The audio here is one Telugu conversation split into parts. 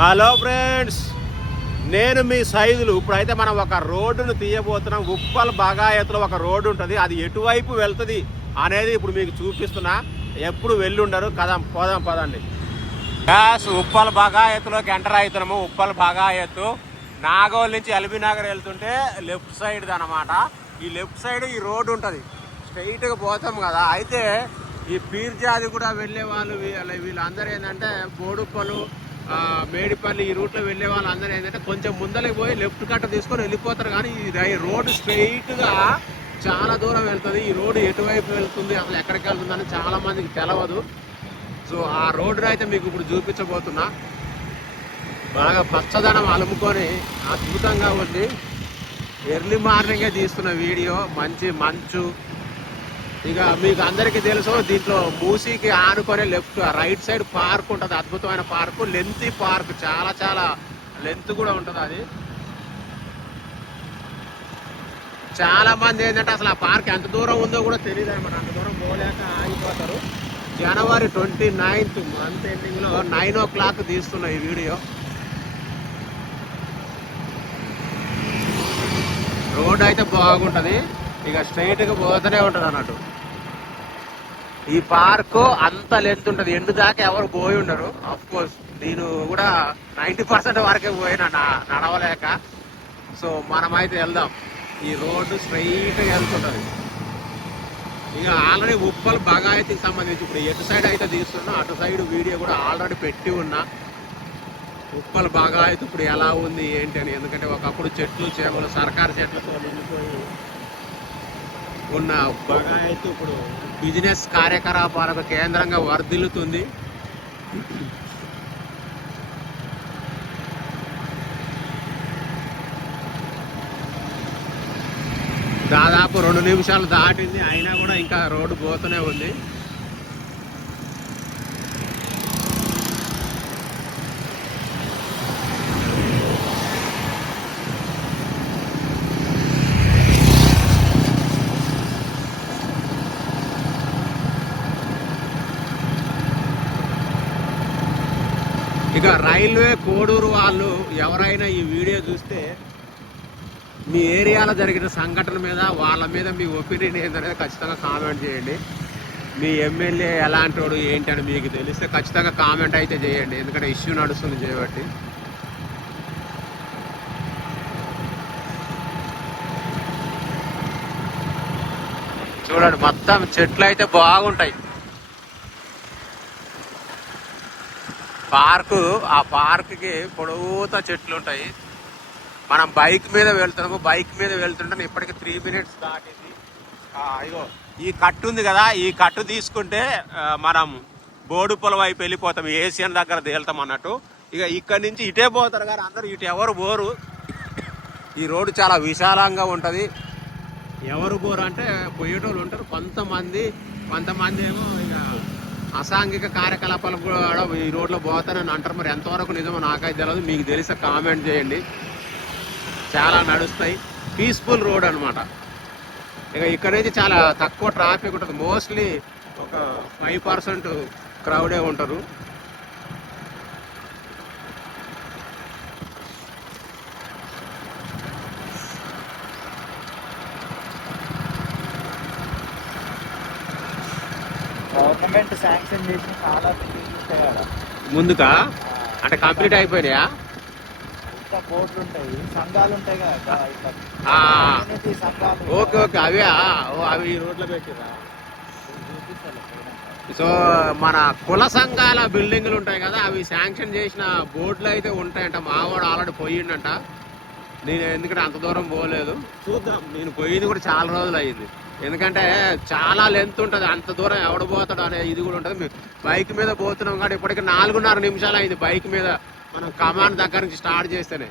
హలో ఫ్రెండ్స్, నేను మీ సైదులు. ఇప్పుడైతే మనం ఒక రోడ్డును తీయబోతున్నాం. ఉప్పల్ బగాయత్లో ఒక రోడ్డు ఉంటుంది, అది ఎటువైపు వెళ్తుంది అనేది ఇప్పుడు మీకు చూపిస్తున్నా. ఎప్పుడు వెళ్ళి ఉండరు కదా, పోదాం పదండి. ఉప్పల్ బగాయత్లోకి ఎంటర్ అవుతున్నాము. ఉప్పల్ బగాయత్తు నాగోల్ నుంచి ఎల్బీ నగర్ వెళ్తుంటే లెఫ్ట్ సైడ్ అనమాట. ఈ లెఫ్ట్ సైడ్ ఈ రోడ్డు ఉంటుంది, స్ట్రైట్గా పోతాం కదా. అయితే ఈ పీర్జాది కూడా వెళ్ళే వాళ్ళు వీళ్ళందరూ ఏంటంటే బోడుప్పలు, మేడిపల్లి ఈ రూట్లో వెళ్ళే వాళ్ళు అందరూ ఏంటంటే కొంచెం ముందరికి పోయి లెఫ్ట్ కట్ట తీసుకొని వెళ్ళిపోతారు. కానీ ఈ రోడ్డు స్ట్రైట్గా చాలా దూరం వెళ్తుంది. ఈ రోడ్డు ఎటువైపు వెళ్తుంది, అసలు ఎక్కడికి వెళ్తుందని చాలా మందికి తెలవదు. సో ఆ రోడ్డును అయితే మీకు ఇప్పుడు చూపించబోతున్నా. బాగా పచ్చదనం అలుముకొని అద్భుతంగా ఉంది. ఎర్లీ మార్నింగే తీస్తున్న వీడియో, మంచి మంచు. ఇక మీకు అందరికీ తెలుసు, దీంట్లో మూసీకి ఆనుకొని రైట్ సైడ్ పార్క్ ఉంటుంది, అద్భుతమైన పార్కు, లెంతీ పార్క్, చాలా చాలా లెంత్ కూడా ఉంటుంది. అది చాలా మంది ఏంటంటే అసలు ఆ పార్క్ ఎంత దూరం ఉందో కూడా తెలియదు అనమాట. అంత దూరం పోలేక ఆగిపోతారు. జనవరి 29 మంత్ ఎండింగ్ లో 9 o'clock తీస్తున్న ఈ వీడియో. రోడ్ అయితే బాగుంటది, ఇక స్ట్రైట్ గా పోతూనే ఉంటది అన్నట్టు. ఈ పార్కు అంత లెంత్ ఉంటది, ఎండు దాకా ఎవరు పోయి ఉండరు. అఫ్ కోర్స్ నేను కూడా 90% వరకే పోయినా నడవలేక. సో మనమైతే వెళ్దాం. ఈ రోడ్డు స్ట్రైట్ గా వెళ్తుంటది. ఇక ఆల్రెడీ ఉప్పల్ బగాయత్కి సంబంధించి ఇప్పుడు ఎటు సైడ్ అయితే తీస్తున్నా, అటు సైడ్ వీడియో కూడా ఆల్రెడీ పెట్టి ఉన్నా. ఉప్పల్ బగాయత్ ఇప్పుడు ఎలా ఉంది ఏంటి అని. ఎందుకంటే ఒకప్పుడు చెట్లు చేమలు సర్కారు చెట్లతో నిండిపోయి ఉన్న బగాయత్ ఇప్పుడు బిజినెస్ కార్యకలాపాలకు కేంద్రంగా వర్ధిల్లుతుంది. దాదాపు 2 నిమిషాలు దాటింది, అయినా కూడా ఇంకా రోడ్డు పోతూనే ఉంది. ఇక రైల్వే కోడూరు వాళ్ళు ఎవరైనా ఈ వీడియో చూస్తే మీ ఏరియాలో జరిగిన సంఘటన మీద, వాళ్ళ మీద మీ ఒపీనియన్ ఏంటనేది ఖచ్చితంగా కామెంట్ చేయండి. మీ ఎమ్మెల్యే ఎలాంటి వాడు ఏంటి అని మీకు తెలిస్తే ఖచ్చితంగా కామెంట్ అయితే చేయండి, ఎందుకంటే ఇష్యూ నడుస్తుంది చేయబట్టి. చూడండి, మొత్తం చెట్లు అయితే బాగుంటాయి. పార్కు, ఆ పార్క్కి పొడవుతా చెట్లు ఉంటాయి. మనం బైక్ మీద వెళ్తున్నాము, బైక్ మీద వెళ్తుంటే ఇప్పటికి 3 minutes దాటింది. ఇగో ఈ కట్టు ఉంది కదా, ఈ కట్టు తీసుకుంటే మనం బోడుపల వైపు వెళ్ళిపోతాం, ఏషియన్ దగ్గర తేలుతాం అన్నట్టు. ఇక ఇక్కడి నుంచి ఇటే పోతారు కానీ అందరూ ఇటు ఎవరు పోరు. ఈ రోడ్డు చాలా విశాలంగా ఉంటుంది. ఎవరు పోరు అంటే పోయేటోళ్ళు ఉంటారు, కొంతమంది ఏమో ఇక అసాంఘిక కార్యకలాపాలు కూడా ఈ రోడ్లో పోతానని అంటారు. మరి ఎంతవరకు నిజమో నాకైతే తెలియదు, మీకు తెలిస్తే కామెంట్ చేయండి. చాలా నడుస్తాయి, పీస్ఫుల్ రోడ్ అనమాట. ఇక ఇక్కడ నుంచి చాలా తక్కువ ట్రాఫిక్ ఉంటుంది. మోస్ట్లీ ఒక 5% క్రౌడే ఉంటారు. గవర్నమెంట్ శాంక్షన్ చేసిన చాలా బిల్డింగ్లు ఉంటాయి కదా ముందుగా, అంటే కంప్లీట్ అయిపోయినాయా? ఇంకా బోర్డులు ఉంటాయి, సంఘాలు ఉంటాయి కదా, సంఘాలు. ఓకే ఓకే, అవి ఈ రోడ్లో పెట్టిరా. సో మన కుల సంఘాల బిల్డింగ్లు ఉంటాయి కదా, అవి శాంక్షన్ చేసిన బోర్డులు అయితే ఉంటాయంట. మావాడు ఆల్రెడీ పోయిండంట. నేను ఎందుకంటే అంత దూరం పోలేదు, చూద్దాం. నేను పోయింది కూడా చాలా రోజులు అయ్యింది, ఎందుకంటే చాలా లెంత్ ఉంటుంది. అంత దూరం ఎవడు పోతాడు అనే ఇది కూడా ఉంటుంది. బైక్ మీద పోతున్నాం కానీ ఇప్పటికి 4.5 నిమిషాలు అయింది బైక్ మీద మనం కమాండ్ దగ్గర నుంచి స్టార్ట్ చేస్తేనే.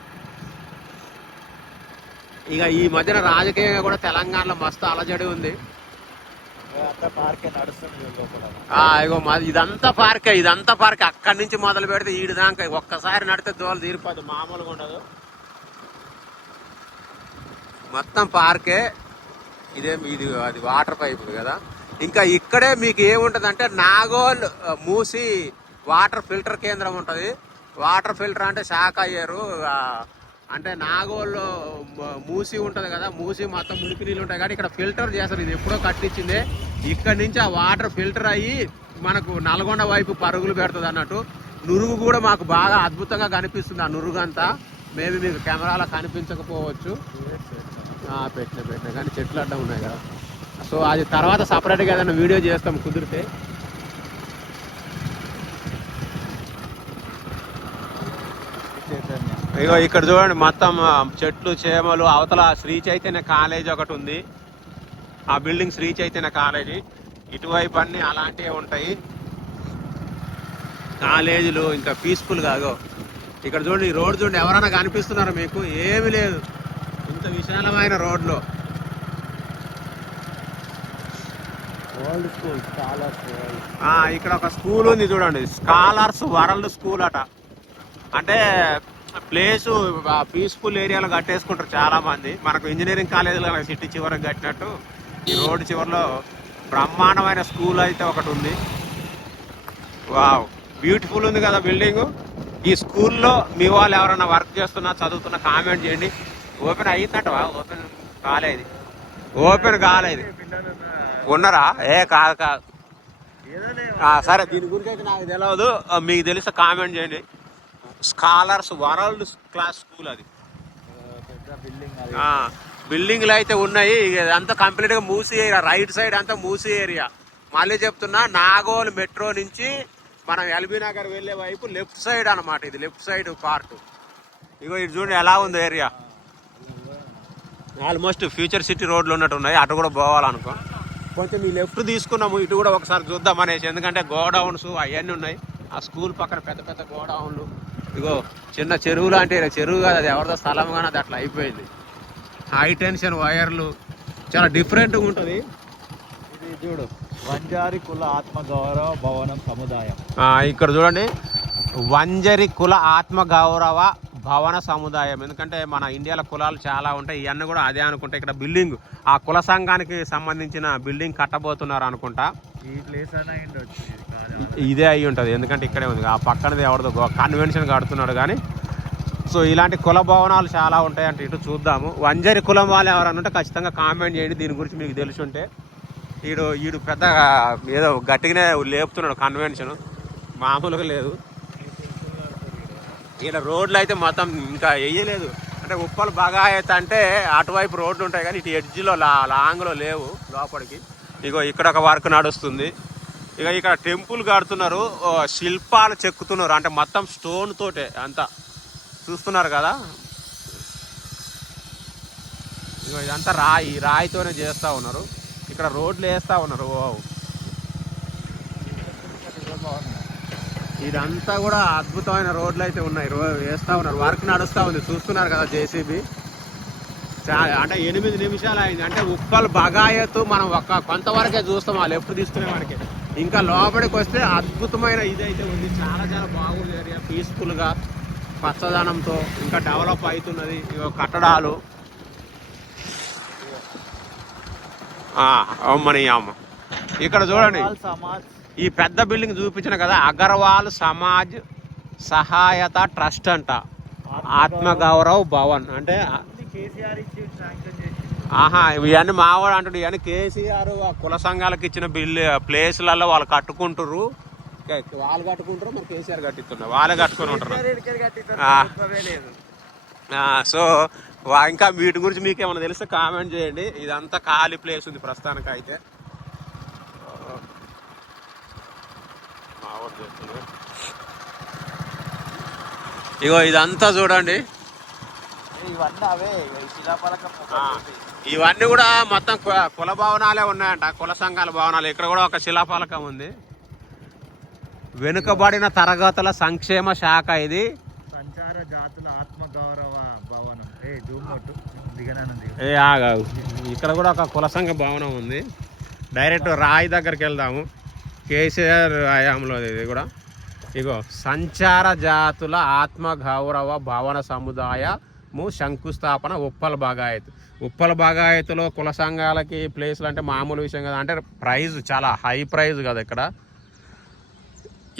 ఇక ఈ మధ్యన రాజకీయంగా కూడా తెలంగాణలో మస్తు అలజడి ఉంది. ఇగో ఇదంతా పార్కే. అక్కడి నుంచి మొదలు పెడితే ఈడు దాకా ఒక్కసారి నడితే దోలు తీరిపోదు, మామూలుగా ఉండదు. మొత్తం పార్కే. ఇది అది వాటర్ పైప్ కదా. ఇంకా ఇక్కడే మీకు ఏముంటది అంటే నాగోల్ మూసి వాటర్ ఫిల్టర్ కేంద్రం ఉంటది. వాటర్ ఫిల్టర్ అంటే షాక్ అయ్యారు. అంటే నాగోల్లో మూసి ఉంటుంది కదా, మూసి మొత్తం మురికి నీళ్ళు ఉంటాయి కానీ ఇక్కడ ఫిల్టర్ చేస్తారు. ఇది ఎప్పుడో కట్టించిందే. ఇక్కడ నుంచి ఆ వాటర్ ఫిల్టర్ అయ్యి మనకు నల్గొండ వైపు పరుగులు పెడుతుంది అన్నట్టు. నురుగు కూడా మాకు బాగా అద్భుతంగా కనిపిస్తుంది. ఆ నురుగు అంతా మేబీ మీకు కెమెరాలో కనిపించకపోవచ్చు. పెట్టిన కానీ చెట్లు అడ్డం ఉన్నాయి కదా. సో అది తర్వాత సపరేట్గా ఏదైనా వీడియో చేస్తాం కుదిరితే. ఇగో ఇక్కడ చూడండి మొత్తం చెట్లు చేమలు. అవతల శ్రీ చైతన్య కాలేజ్ ఒకటి ఉంది. ఆ బిల్డింగ్ శ్రీ చైతన్య కాలేజీ. ఇటువైపు అన్ని అలాంటివి ఉంటాయి కాలేజీలు. ఇంకా పీస్ఫుల్ కాదు. ఇక్కడ చూడండి, ఈ రోడ్ చూడండి. ఎవరైనా కనిపిస్తున్నారా మీకు? ఏమి లేదు, ఇంత విశాలమైన రోడ్లో. ఇక్కడ ఒక స్కూల్ ఉంది చూడండి, స్కాలర్స్ వరల్డ్ స్కూల్ అట. అంటే ప్లేసు పీస్ఫుల్ ఏరియాలో కట్టేసుకుంటారు చాలా మంది. మనకు ఇంజనీరింగ్ కాలేజీలో సిటీ చివరికి కట్టినట్టు ఈ రోడ్డు చివరిలో బ్రహ్మాండమైన స్కూల్ అయితే ఒకటి ఉంది. వావ్, బ్యూటిఫుల్ ఉంది కదా బిల్డింగ్. ఈ స్కూల్లో మీ వాళ్ళు ఎవరైనా వర్క్ చేస్తున్నా చదువుతున్నా కామెంట్ చేయండి. ఓపెన్ అయ్యిందటవా? ఓపెన్ కాలేదు, ఓపెన్ కాలేదు. ఉన్నారా? కాదు. సరే, దీని గురించి అయితే నాకు తెలియదు. మీకు తెలిస్తే కామెంట్ చేయండి. స్కాలర్స్ వరల్డ్ క్లాస్ స్కూల్ అది. బిల్డింగ్లు అయితే ఉన్నాయి. అంతా కంప్లీట్ గా మూసీ ఏరియా. రైట్ సైడ్ అంతా మూసీ ఏరియా. మళ్ళీ చెప్తున్నా, నాగోల్ మెట్రో నుంచి మనం ఎల్బీ నగర్ వెళ్లే వైపు లెఫ్ట్ సైడ్ అనమాట. ఇది లెఫ్ట్ సైడ్ పార్ట్. ఇగో ఇది చూడండి ఎలా ఉంది ఏరియా. ఆల్మోస్ట్ ఫ్యూచర్ సిటీ రోడ్లు ఉన్నట్టు ఉన్నాయి. అటు కూడా పోవాలనుకో. కొంచెం ఈ లెఫ్ట్ తీసుకున్నాము, ఇటు కూడా ఒకసారి చూద్దాం అనేసి. ఎందుకంటే గోడౌన్స్ అవన్నీ ఉన్నాయి. ఆ స్కూల్ పక్కన పెద్ద పెద్ద గోడౌన్లు. ఇగో చిన్న చెరువు లాంటి చెరువు కాదు, అది ఎవరిదో స్థలం కానీ అది అట్లా అయిపోయింది. హై టెన్షన్ వైర్లు, చాలా డిఫరెంట్గా ఉంటుంది. ఇది చూడు, వంజారి కుల ఆత్మగౌరవ భవనం సముదాయం. ఇక్కడ చూడండి, వంజరి కుల ఆత్మగౌరవ భవన సముదాయం. ఎందుకంటే మన ఇండియాలో కులాలు చాలా ఉంటాయి. ఇవన్నీ కూడా అదే అనుకుంటా. ఇక్కడ బిల్డింగ్ ఆ కుల సంఘానికి సంబంధించిన బిల్డింగ్ కట్టబోతున్నారు అనుకుంటా. ఈ ప్లేస్ ఇదే అయి ఉంటుంది, ఎందుకంటే ఇక్కడే ఉంది. ఆ పక్కనది ఎవరిదో కన్వెన్షన్ కడుతున్నాడు కానీ. సో ఇలాంటి కుల భవనాలు చాలా ఉంటాయి అంటే ఇటు చూద్దాము. వంజరి కులం వాళ్ళు ఎవరన్నా ఉంటే ఖచ్చితంగా కామెంట్ చేయండి. దీని గురించి మీకు తెలిసి ఉంటే. ఈడు పెద్ద ఏదో గట్టిగానే లేపుతున్నాడు కన్వెన్షన్, మామూలుగా లేదు. ఇక్కడ రోడ్లు అయితే మొత్తం ఇంకా వేయలేదు. అంటే ఉప్పలు బాగా అయితే అంటే అటువైపు రోడ్లు ఉంటాయి కానీ ఇటు ఎడ్జ్లో లాంగ్లో లేవు లోపలికి. ఇగో ఇక్కడ ఒక వర్క్ నడుస్తుంది. ఇక ఇక్కడ టెంపుల్ కడుతున్నారు, శిల్పాలు చెక్కుతున్నారు. అంటే మొత్తం స్టోన్ తోటే అంతా చూస్తున్నారు కదా. ఇక ఇదంతా రాయితోనే చేస్తూ ఉన్నారు. ఇక్కడ రోడ్లు వేస్తూ ఉన్నారు. ఇదంతా కూడా అద్భుతమైన రోడ్లు అయితే ఉన్నాయి. వేస్తూ ఉన్నారు, వర్క్ నడుస్తూ ఉంది. చూస్తున్నారు కదా జేసీబీ. అంటే 8 నిమిషాలు అయింది. అంటే ఉప్పల్ బగాయత్ మనం కొంతవరకే చూస్తాం, ఆ లెఫ్ట్ తీసుకునే వరకే. ఇంకా లోపలికి వస్తే అద్భుతమైన ఇదైతే ఉంది. చాలా చాలా బాగుంది ఏరియా, పీస్ఫుల్గా పచ్చదనంతో. ఇంకా డెవలప్ అవుతున్నది. కట్టడాలు అమ్మని అమ్మ. ఇక్కడ చూడండి, ఈ పెద్ద బిల్డింగ్ చూపించిన కదా, అగర్వాల్ సమాజ్ సహాయత ట్రస్ట్ అంట. ఆత్మగౌరవ్ భవన్ అంటే ఇవన్నీ మావాడు అంటాడు. ఇవన్నీ కేసీఆర్ ఆ కుల సంఘాలకు ఇచ్చిన ప్లేస్లలో వాళ్ళు కట్టుకుంటారు. వాళ్ళు కట్టుకుంటారు, మరి కేసీఆర్ కట్టిస్తున్నారు. వాళ్ళే కట్టుకొని ఉంటారు. సో ఇంకా వీటి గురించి మీకు ఏమైనా తెలిస్తే కామెంట్ చేయండి. ఇదంతా ఖాళీ ప్లేస్ ఉంది ప్రస్తుతానికి అయితే. ఇగో ఇదంతా చూడండి, ఇవన్నీ కూడా మొత్తం కుల భవనాలే ఉన్నాయంట, కుల సంఘాల భవనాలు. ఇక్కడ కూడా ఒక శిలాఫలకం ఉంది. వెనుకబడిన తరగతుల సంక్షేమ శాఖ ఇది. సంచార జాతుల ఆత్మగౌరవ భవనం. ఇక్కడ కూడా ఒక కుల సంఘ భవనం ఉంది. డైరెక్ట్ రాయి దగ్గరికి వెళ్దాము. కేసీఆర్ హయాంలో ఇది కూడా. ఇగో సంచార జాతుల ఆత్మగౌరవ భవన సముదాయము శంకుస్థాపన ఉప్పల్ బగాయత్. ఉప్పల్ బగాయత్లో కుల సంఘాలకి ప్లేస్లు అంటే మామూలు విషయం కదా. అంటే ప్రైజ్ చాలా హై ప్రైజ్ కదా,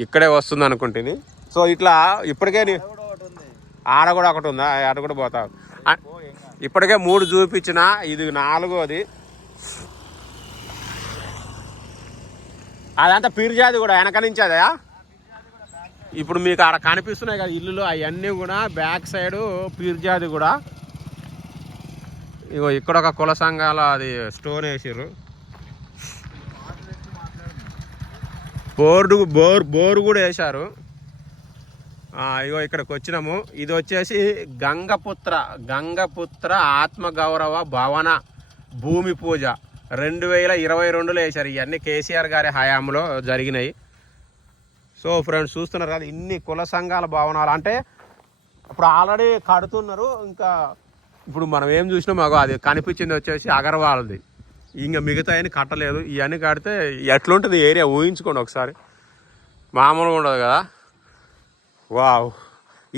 ఇక్కడే వస్తుంది అనుకుంటుంది. సో సో ఇట్లా ఇప్పటికే కూడా ఒకటి ఉంది. ఆడ కూడా ఒకటి ఉందా? ఆడ కూడా పోతావు. ఇప్పటికే 3 చూపించిన, ఇది 4వది. అదంతా పీర్జాది కూడా వెనక నుంచి అదే. ఇప్పుడు మీకు ఆడ కనిపిస్తున్నాయి కదా ఇల్లులు, అవన్నీ కూడా బ్యాక్ సైడ్ పీర్జాది కూడా. ఇగో ఇక్కడ ఒక కుల సంఘాల అది స్టోన్ వేసారు. బోరు కూడా వేశారు. ఇగో ఇక్కడికి వచ్చినాము. ఇది వచ్చేసి గంగపుత్ర ఆత్మగౌరవ భవన భూమి పూజ 2022లో వేశారు. ఇవన్నీ కేసీఆర్ గారి హయాంలో జరిగినాయి. సో ఫ్రెండ్స్ చూస్తున్నారు కదా, ఇన్ని కుల సంఘాల భవనాలు అంటే ఇప్పుడు ఆల్రెడీ కడుతున్నారు. ఇంకా ఇప్పుడు మనం ఏం చూసినాం మాకు అది కనిపించింది వచ్చేసి అగర్వాల్ది. ఇంకా మిగతా అని కట్టలేదు. ఇవన్నీ కడితే ఎట్లుంటుంది ఏరియా ఊహించుకోండి ఒకసారి. మామూలుగా ఉండదు కదా. వావ్,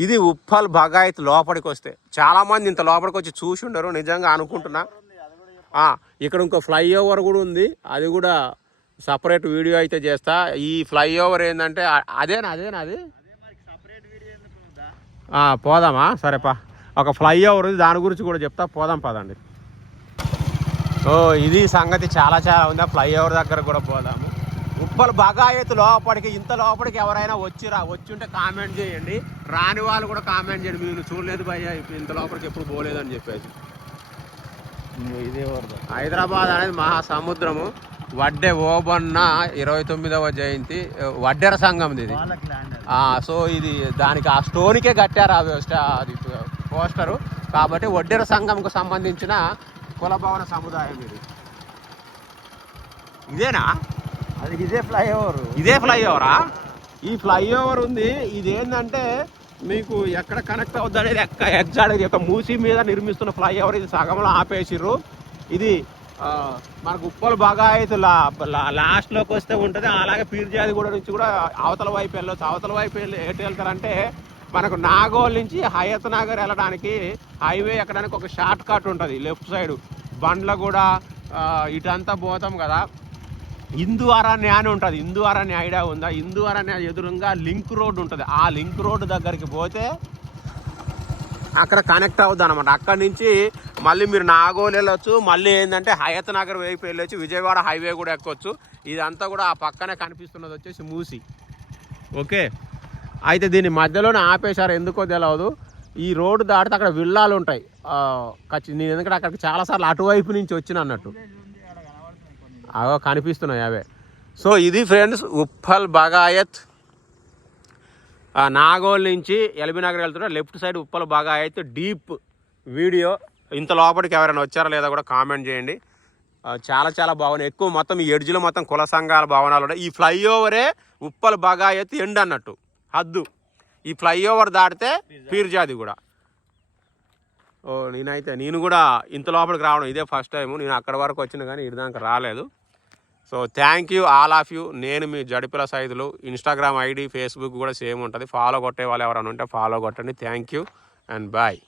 ఇది ఉప్పల్ బగాయత్ లోపలికి వస్తే. చాలామంది ఇంత లోపలికి వచ్చి చూసి ఉండరు నిజంగా అనుకుంటున్నా. ఇక్కడ ఇంకో ఫ్లైఓవర్ కూడా ఉంది, అది కూడా సపరేట్ వీడియో అయితే చేస్తా. ఈ ఫ్లైఓవర్ ఏంటంటే అదేనా అది పోదామా? సరేపా, ఒక ఫ్లైఓవర్ ఉంది, దాని గురించి కూడా చెప్తా, పోదాం పదండి. సో ఇది సంగతి, చాలా ఉంది. ఆ ఫ్లైఓవర్ దగ్గర కూడా పోదాము. ఉప్పల్ బగాయత్ లోపలికి, ఇంత లోపలికి ఎవరైనా వచ్చుంటే కామెంట్ చేయండి. రాని వాళ్ళు కూడా కామెంట్ చేయండి, మీరు చూడలేదు భయ్యా ఇంత లోపలికి ఎప్పుడు పోలేదని చెప్పేసి. ఇదే హైదరాబాద్ అనేది మహాసముద్రము. వడ్డే ఓబన్న 29వ జయంతి వడ్డెర సంఘం ఇది. సో ఇది దానికి ఆ స్టోన్కే కట్టారు అది పోస్టరు. కాబట్టి వడ్డెర సంఘంకు సంబంధించిన కుల భవన సముదాయం ఇది. ఇదేనా? అది ఇదే ఫ్లైఓవర్. ఇదే ఫ్లైఓవరా? ఈ ఫ్లైఓవర్ ఉంది. ఇదేంటంటే మీకు ఎక్కడ కనెక్ట్ అవుద్ది అనేది ఎగ్జాక్ట్ యొక్క మూసి మీద నిర్మిస్తున్న ఫ్లైఓవర్. ఇది సగంలో ఆపేసిర్రు. ఇది మనకు ఉప్పల్ బగాయత్ లాస్ట్లోకి వస్తే ఉంటుంది. అలాగే పీర్జాది కూడా నుంచి కూడా అవతల వైపు వెళ్ళొచ్చు. అవతల వైపు ఎటు వెళ్తారంటే మనకు నాగోల్ నుంచి హయత్ నగర్ వెళ్ళడానికి హైవే ఎక్కడానికి ఒక షార్ట్ కట్ ఉంటుంది. లెఫ్ట్ సైడ్ బండ్ల కూడా ఇటంతా పోతాం కదా. హిందూ అరణ్య అని ఉంటుంది. హిందూ అరణ్య ఐడియా ఉందా? హిందూ అరణ్య ఎదురుగా లింక్ రోడ్ ఉంటుంది. ఆ లింక్ రోడ్ దగ్గరికి పోతే అక్కడ కనెక్ట్ అవుద్ది అనమాట. అక్కడి నుంచి మళ్ళీ మీరు నాగోల్ వెళ్ళొచ్చు. మళ్ళీ ఏంటంటే హయత్ నగర్ వైపు వెళ్ళొచ్చు. విజయవాడ హైవే కూడా ఎక్కొచ్చు. ఇదంతా కూడా ఆ పక్కనే కనిపిస్తున్నది వచ్చేసి మూసి. ఓకే, అయితే దీని మధ్యలోనే ఆపేశారు, ఎందుకో తెలియదు. ఈ రోడ్డు దాటితే అక్కడ విల్లాలు ఉంటాయి. నేను ఎందుకంటే అక్కడికి చాలాసార్లు అటువైపు నుంచి వచ్చిన అన్నట్టు అవో కనిపిస్తున్నాయి అవే. సో ఇది ఫ్రెండ్స్ ఉప్పల్ బగాయత్. నాగోల్ నుంచి ఎల్బీ నగర్ వెళ్తుంటే left side Uppal Bagayat deep video. ఇంత లోపలికి ఎవరైనా వచ్చారా లేదా కూడా కామెంట్ చేయండి. చాలా బాగున్నాయి. ఎక్కువ మొత్తం ఈ ఎడ్జ్లో మొత్తం కుల సంఘాల భవనాలు ఉన్నాయి. ఈ ఫ్లైఓవరే ఉప్పల్ బగాయత్ ఎండ్ అన్నట్టు హద్దు. ఈ ఫ్లైఓవర్ దాటితే పీర్జాది కూడా. నేను కూడా ఇంత లోపలికి రావడం ఇదే ఫస్ట్ టైము. నేను అక్కడి వరకు వచ్చిన కానీ ఇదాకా రాలేదు. So thank you all of you. నేను మీ Jadipila Saidulu. Instagram ID, Facebook కూడా సేమ్ ఉంటుంది. ఫాలో కొట్టే వాళ్ళు ఎవరైనా ఉంటే ఫాలో కొట్టండి. Thank you and bye.